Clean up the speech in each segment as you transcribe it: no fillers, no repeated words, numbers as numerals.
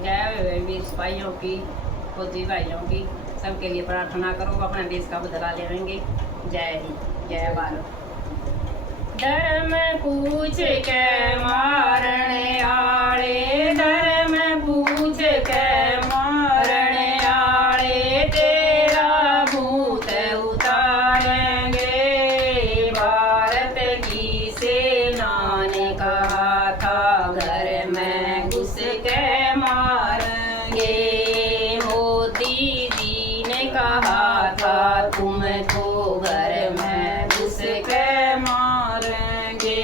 जय वीर सिपाहियों की, फौजी भाइयों की, सबके लिए प्रार्थना करो, अपने देश का बदला लेंगे। जय हिंद, जय भारत। धर्म पूछ के मारने आले, धर्म पूछ के मारने आले, तेरा भूत उतारेंगे। भारत की सेना ने कहा था घर में घुस के मारेंगे। मोदी जी ने कहा था तुमको घर में घुस के मारेंगे।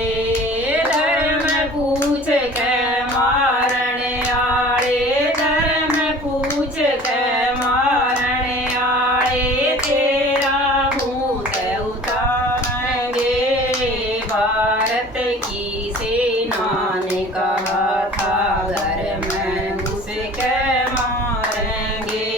धर्म पूछ के मारने आले, धर्म पूछ के मारने आले, तेरा भूत उतारेंगे। भारत की सेना ने कहा था घर में घुस के मारेंगे।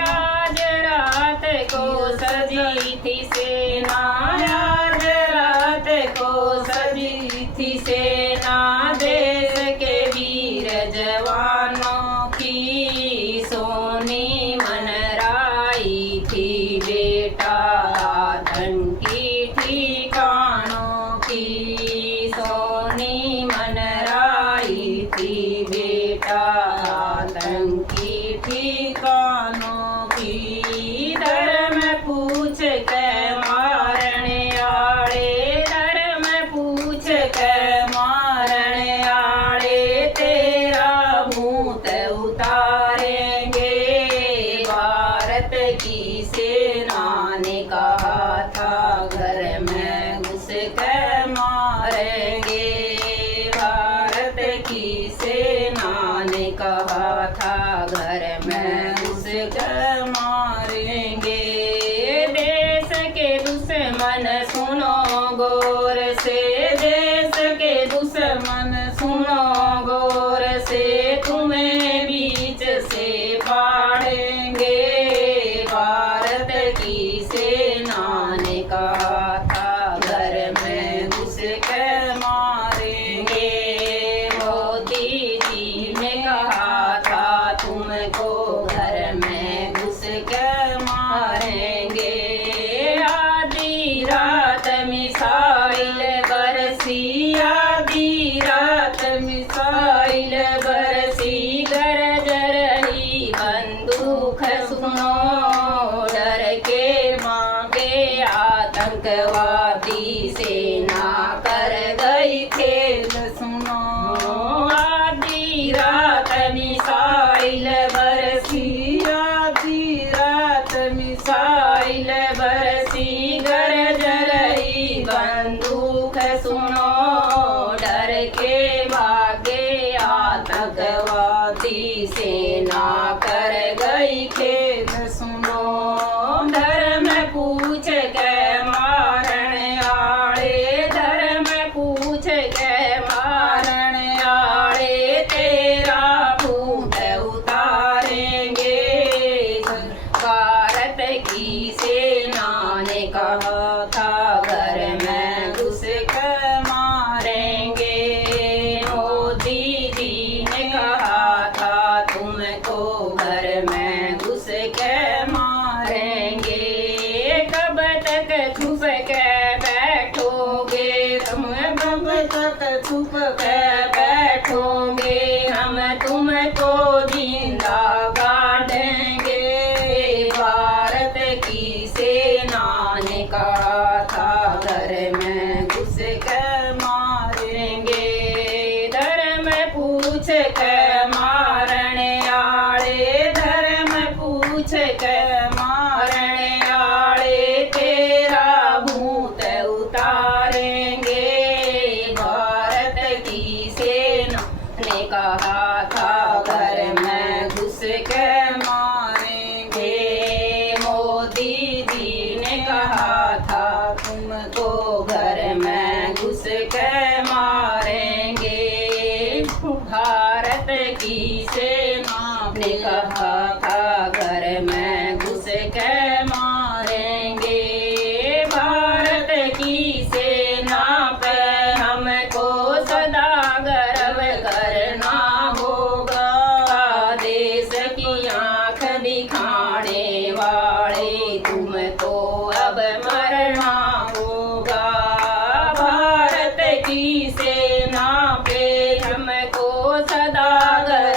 आज रात को सजी थी सेना, आज रात को सजी थी सेना, देश के वीर जवानों की सोनी मनराई थी बेटा आतंकी ठिकानों की। सोनी मनराई थी बेटा आतंकी ठिकानों की। धर्म पूछ के मारने आले, धर्म पूछ के मारने आले, तेरा भूत उतारेंगे। भारत की सेना ने कहा था घर में घुस के मारेंगे। भारत की सेना ने कहा था घर में घुस के मारेंगे। देश के दुश्मन सुनो गौर से, देश के दुश्मन सुनो गौर से, तुम्हें बीच से फाड़ेंगे। भारत की सेना ने कहा था घर में घुस के मारेंगे। मोदी जी ने कहा था तुमको घर में घुस के मारेंगे। आधी रात मिसाइल बरसी, आधी रात मिसाइल बरसी, गरज रही बंदूक सुनो, डर के मांगे आतंकवादी सेना कर गई खेल सुनो। आधी रात मिसाइल बरसी, आधी रात मिसाइल बरसी, गरज रही बंदूक सुनो, डर के भागे आतंकवादी सेना कर गई खेल सुनो। धर्म पूछ के मारने आले, धर्म पूछ के मारने आले, तेरा भूत उतारेंगे। भारत की सेना ने कहा था घर में घुस के मारेंगे। मोदी जी ने कहा था तुमको घर में घुस के मारेंगे। कब तक छुप के बैठोगे तुम, कब तक छुप के बैठोगे, हम तुमको जिंदा गाड़ेंगे। भारत की सेना ने कहा था घर में घुस के मारेंगे। धर्म पूछ के मारने आले, धर्म पूछ के मारने आले, तेरा भूत उतारेंगे। भारत की सेना ने कहा था घर में घुस के मारेंगे। मोदी जी ने कहा था तुमको घर में घुस के मारेंगे। भारत की सेना ने कहा था घर में घुस के मारेंगे। भारत की सेना पे हमको सदा गर्व करना होगा। सदागर